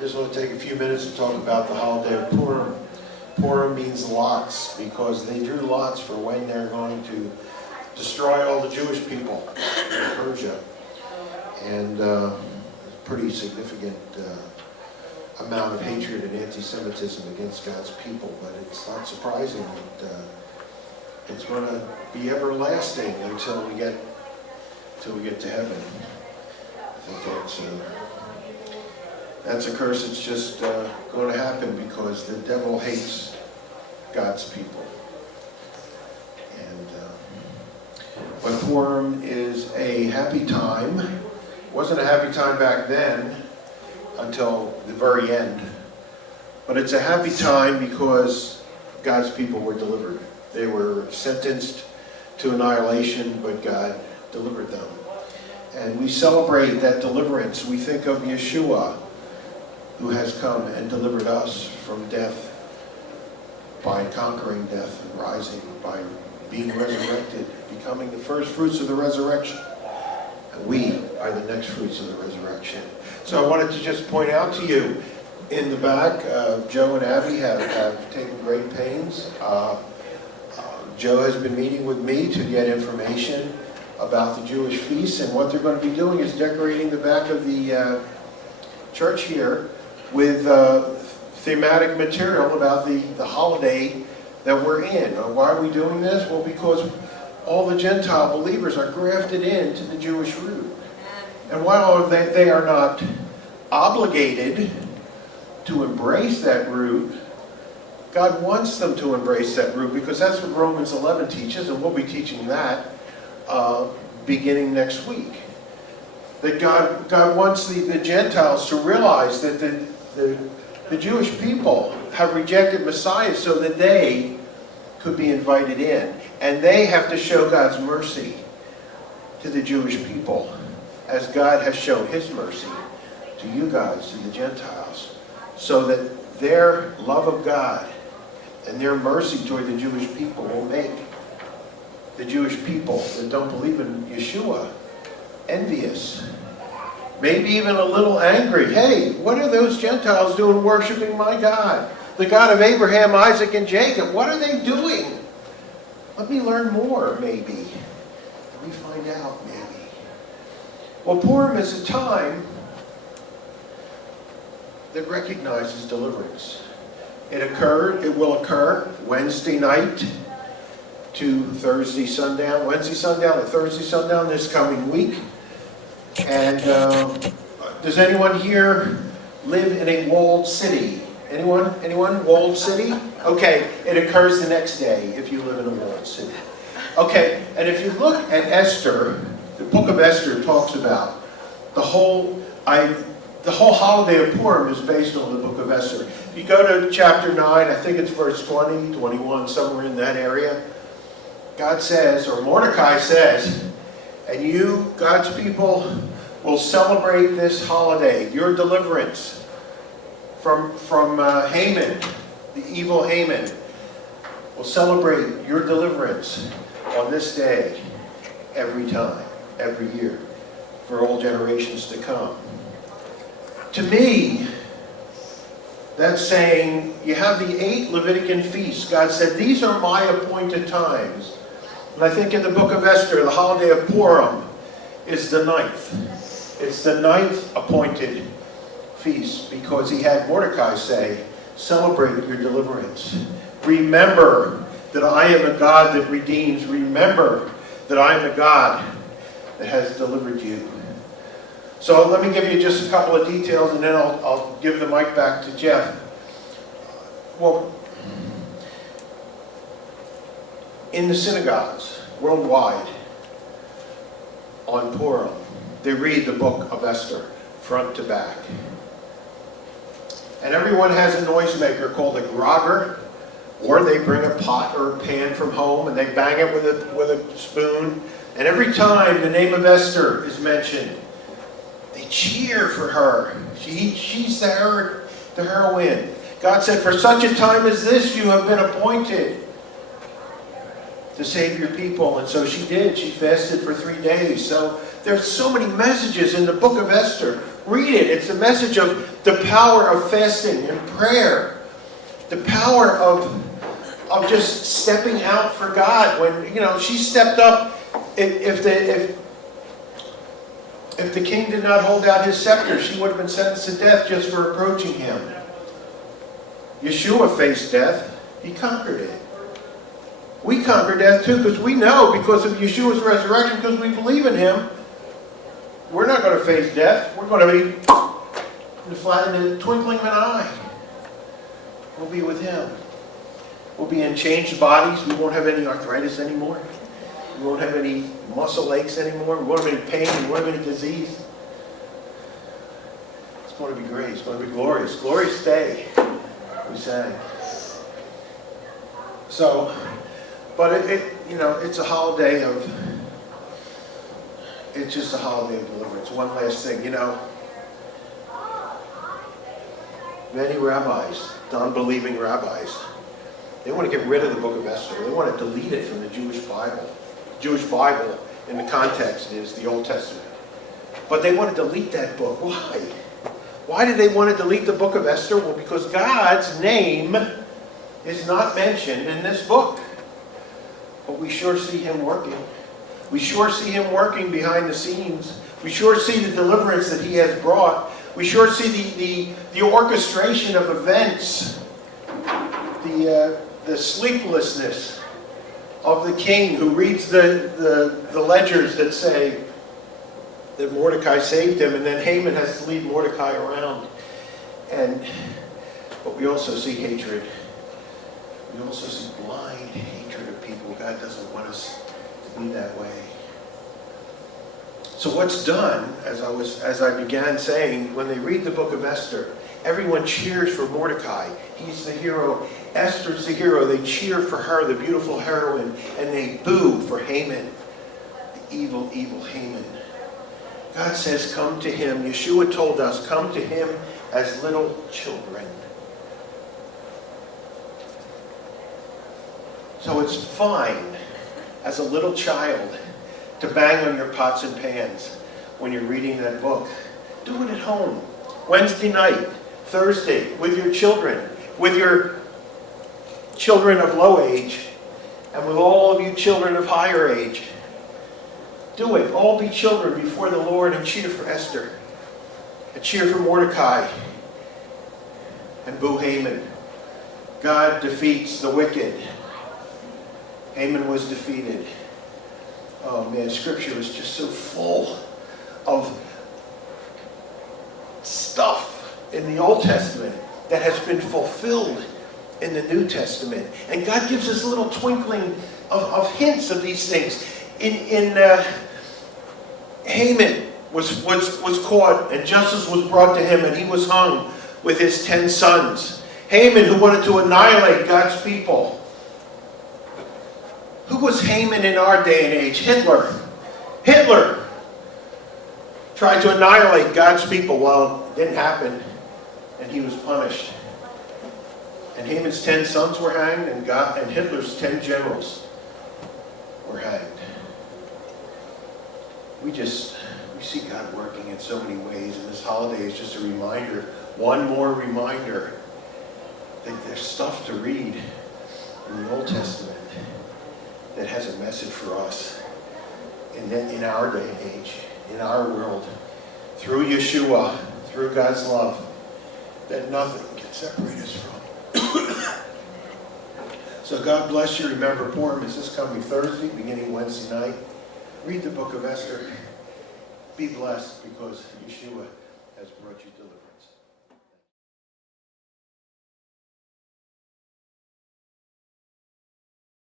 I just want to take a few minutes to talk about the holiday of Purim. Purim means lots because they drew lots for when they're going to destroy all the Jewish people in Persia. And pretty significant amount of hatred and anti-Semitism against God's people, but it's not surprising that it's going to be everlasting until we get to heaven. I think that's a curse that's just going to happen because the devil hates God's people. And but Purim is a happy time. It wasn't a happy time back then until the very end. But it's a happy time because God's people were delivered. They were sentenced to annihilation, but God delivered them. And we celebrate that deliverance. We think of Yeshua, who has come and delivered us from death by conquering death and rising, by being resurrected, becoming the first fruits of the resurrection. And we are the next fruits of the resurrection. So I wanted to just point out to you, in the back, Joe and Abby have taken great pains. Joe has been meeting with me to get information about the Jewish feasts, and what they're going to be doing is decorating the back of the church here with thematic material about the holiday that we're in. Why are we doing this? Well, because all the Gentile believers are grafted into the Jewish root. And while they are not obligated to embrace that root, God wants them to embrace that root, because that's what Romans 11 teaches, and we'll be teaching that beginning next week. That God wants the Gentiles to realize that the Jewish people have rejected Messiah so that they could be invited in. And they have to show God's mercy to the Jewish people, as God has shown His mercy to you guys, to the Gentiles, so that their love of God and their mercy toward the Jewish people will make the Jewish people that don't believe in Yeshua envious, maybe even a little angry. Hey, what are those Gentiles doing worshiping my God, the God of Abraham, Isaac, and Jacob? What are they doing? Let me learn more, maybe. Let me find out, maybe. Well, Purim is a time that recognizes deliverance. It will occur Wednesday night to Thursday sundown, Wednesday sundown to Thursday sundown this coming week. And does anyone here live in a walled city? Anyone? Walled city? Okay, it occurs the next day if you live in a walled city. Okay, and if you look at Esther, the book of Esther talks about the whole holiday of Purim is based on the book of Esther. If you go to chapter 9, I think it's verse 20, 21, somewhere in that area, God says, or Mordecai says, and you, God's people, will celebrate this holiday, your deliverance from Haman, the evil Haman. Will celebrate your deliverance on this day every time, every year, for all generations to come. To me, that's saying, you have the 8 Levitican feasts. God said, these are my appointed times. And I think in the book of Esther, the holiday of Purim is the 9th. It's the 9th appointed feast, because he had Mordecai say, celebrate your deliverance. Remember that I am a God that redeems. Remember that I am a God that has delivered you. So let me give you just a couple of details, and then I'll give the mic back to Jeff. Well, in the synagogues worldwide on Purim, they read the book of Esther front to back. And everyone has a noisemaker called a grogger, or they bring a pot or a pan from home and they bang it with a spoon. And every time the name of Esther is mentioned, they cheer for her. She's the heroine. God said, for such a time as this, you have been appointed to save your people. And so she did. She fasted for 3 days. So there's so many messages in the book of Esther Read it. It's a message of the power of fasting and prayer. The power of just stepping out for God. When, she stepped up. If the king did not hold out his scepter, she would have been sentenced to death just for approaching him. Yeshua faced death. He conquered it. We conquer death too, because we know, because of Yeshua's resurrection, because we believe in him, we're not going to face death. We're going to be in the twinkling of an eye. We'll be with him. We'll be in changed bodies. We won't have any arthritis anymore. We won't have any muscle aches anymore. We won't have any pain. We won't have any disease. It's going to be great. It's going to be glorious. Glorious day, we sang. So, but it's a holiday of, it's just a holiday of deliverance. One last thing, many rabbis, non-believing rabbis, they want to get rid of the book of Esther. They want to delete it from the Jewish Bible. Jewish Bible, in the context, is the Old Testament. But they want to delete that book. Why? Why do they want to delete the book of Esther? Well, because God's name is not mentioned in this book. But we sure see him working. We sure see him working behind the scenes. We sure see the deliverance that he has brought. We sure see the orchestration of events, the sleeplessness of the king who reads the ledgers that say that Mordecai saved him, and then Haman has to lead Mordecai around. But we also see hatred. We also see blind hatred of people. God doesn't want us to be that way. So what's done, as I began saying, when they read the book of Esther, everyone cheers for Mordecai. He's the hero. Esther's the hero. They cheer for her, the beautiful heroine, and they boo for Haman, the evil, evil Haman. God says, come to him. Yeshua told us, come to him as little children. So it's fine, as a little child, to bang on your pots and pans when you're reading that book. Do it at home. Wednesday night, Thursday, with your children, with your children of low age, and with all of you children of higher age. Do it. All be children before the Lord and cheer for Esther. And cheer for Mordecai. And boo Haman. God defeats the wicked. Haman was defeated. Oh man, Scripture is just so full of stuff in the Old Testament that has been fulfilled in the New Testament. And God gives us a little twinkling of hints of these things. Haman was caught, and justice was brought to him, and he was hung with his 10 sons. Haman, who wanted to annihilate God's people. Who was Haman in our day and age? Hitler. Hitler tried to annihilate God's people. Well, it didn't happen, and he was punished. And Haman's 10 sons were hanged, and Hitler's 10 generals were hanged. We see God working in so many ways, and this holiday is just a reminder, one more reminder, that there's stuff to read in the Old Testament that has a message for us in our day and age, in our world, through Yeshua, through God's love, that nothing can separate us from. So God bless you. Remember, Purim is this coming Thursday, beginning Wednesday night. Read the book of Esther. Be blessed, because Yeshua has brought you deliverance.